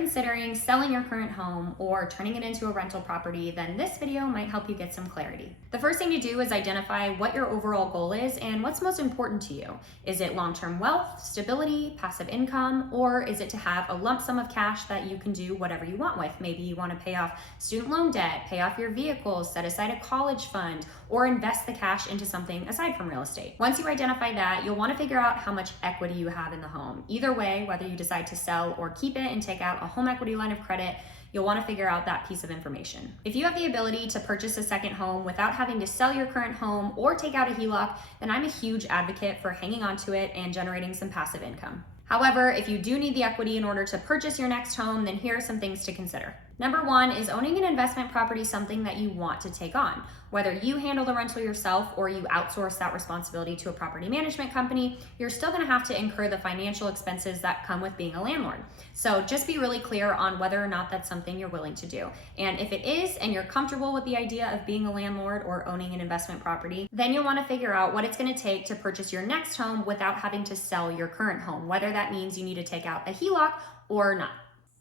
considering selling your current home or turning it into a rental property, then this video might help you get some clarity. The first thing to do is identify what your overall goal is and what's most important to you. Is it long-term wealth, stability, passive income, or is it to have a lump sum of cash that you can do whatever you want with? Maybe you want to pay off student loan debt, pay off your vehicles, set aside a college fund, or invest the cash into something aside from real estate. Once you identify that, you'll want to figure out how much equity you have in the home. Either way, whether you decide to sell or keep it and take out a home equity line of credit, you'll want to figure out that piece of information. If you have the ability to purchase a second home without having to sell your current home or take out a HELOC, then I'm a huge advocate for hanging on to it and generating some passive income. However, if you do need the equity in order to purchase your next home, then here are some things to consider. Number one, is owning an investment property something that you want to take on? Whether you handle the rental yourself or you outsource that responsibility to a property management company, you're still gonna have to incur the financial expenses that come with being a landlord. So just be really clear on whether or not that's something you're willing to do. And if it is, and you're comfortable with the idea of being a landlord or owning an investment property, then you'll wanna figure out what it's gonna take to purchase your next home without having to sell your current home, whether that means you need to take out a HELOC or not.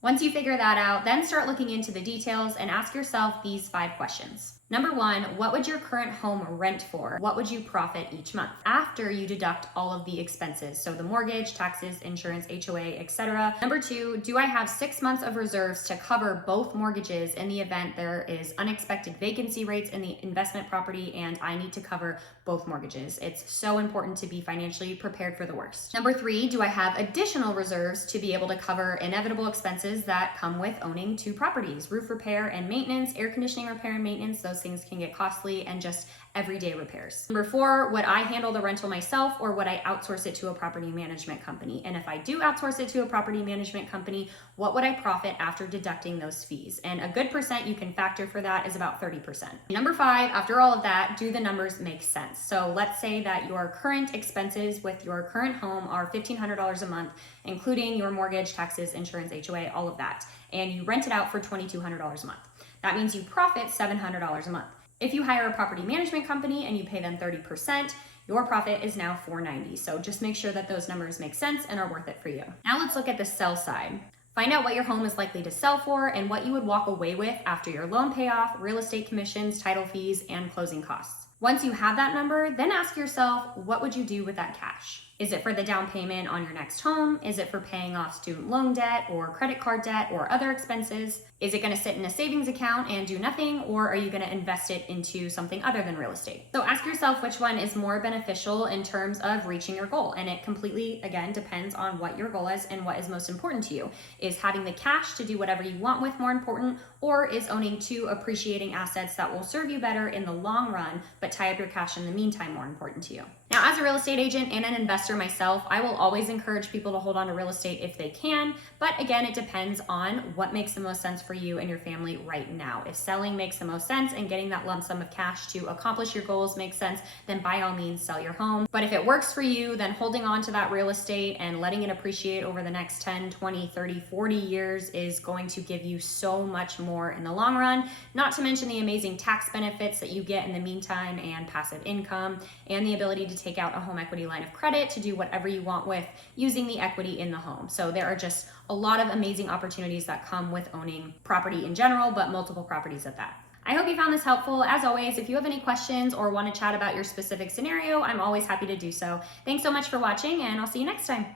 Once you figure that out, then start looking into the details and ask yourself these 5 questions. Number one, what would your current home rent for? What would you profit each month after you deduct all of the expenses? So the mortgage, taxes, insurance, HOA, etc. Number two, do I have 6 months of reserves to cover both mortgages in the event there is unexpected vacancy rates in the investment property and I need to cover both mortgages? It's so important to be financially prepared for the worst. Number three, do I have additional reserves to be able to cover inevitable expenses that come with owning 2 properties? Roof repair and maintenance, air conditioning repair and maintenance, those things can get costly, and just everyday repairs. Number four, would I handle the rental myself or would I outsource it to a property management company? And if I do outsource it to a property management company, what would I profit after deducting those fees? And a good percent you can factor for that is about 30%. Number five, after all of that, do the numbers make sense? So let's say that your current expenses with your current home are $1,500 a month, including your mortgage, taxes, insurance, HOA, all of that, and you rent it out for $2,200 a month. That means you profit $700 a month. If you hire a property management company and you pay them 30%, your profit is now $490. So just make sure that those numbers make sense and are worth it for you. Now let's look at the sell side. Find out what your home is likely to sell for and what you would walk away with after your loan payoff, real estate commissions, title fees, and closing costs. Once you have that number, then ask yourself, what would you do with that cash? Is it for the down payment on your next home? Is it for paying off student loan debt or credit card debt or other expenses? Is it going to sit in a savings account and do nothing, or are you going to invest it into something other than real estate? So ask yourself which one is more beneficial in terms of reaching your goal. And it completely, again, depends on what your goal is and what is most important to you. Is having the cash to do whatever you want with more important, or is owning 2 appreciating assets that will serve you better in the long run, but tie up your cash in the meantime more important to you? Now, as a real estate agent and an investor myself, I will always encourage people to hold on to real estate if they can. But again, it depends on what makes the most sense for you and your family right now. If selling makes the most sense and getting that lump sum of cash to accomplish your goals makes sense, then by all means, sell your home. But if it works for you, then holding on to that real estate and letting it appreciate over the next 10, 20, 30, 40 years is going to give you so much more in the long run, not to mention the amazing tax benefits that you get in the meantime and passive income and the ability to take out a home equity line of credit to do whatever you want with using the equity in the home. So there are just a lot of amazing opportunities that come with owning property in general, but multiple properties at that. I hope you found this helpful. As always, if you have any questions or want to chat about your specific scenario, I'm always happy to do so. Thanks so much for watching, and I'll see you next time.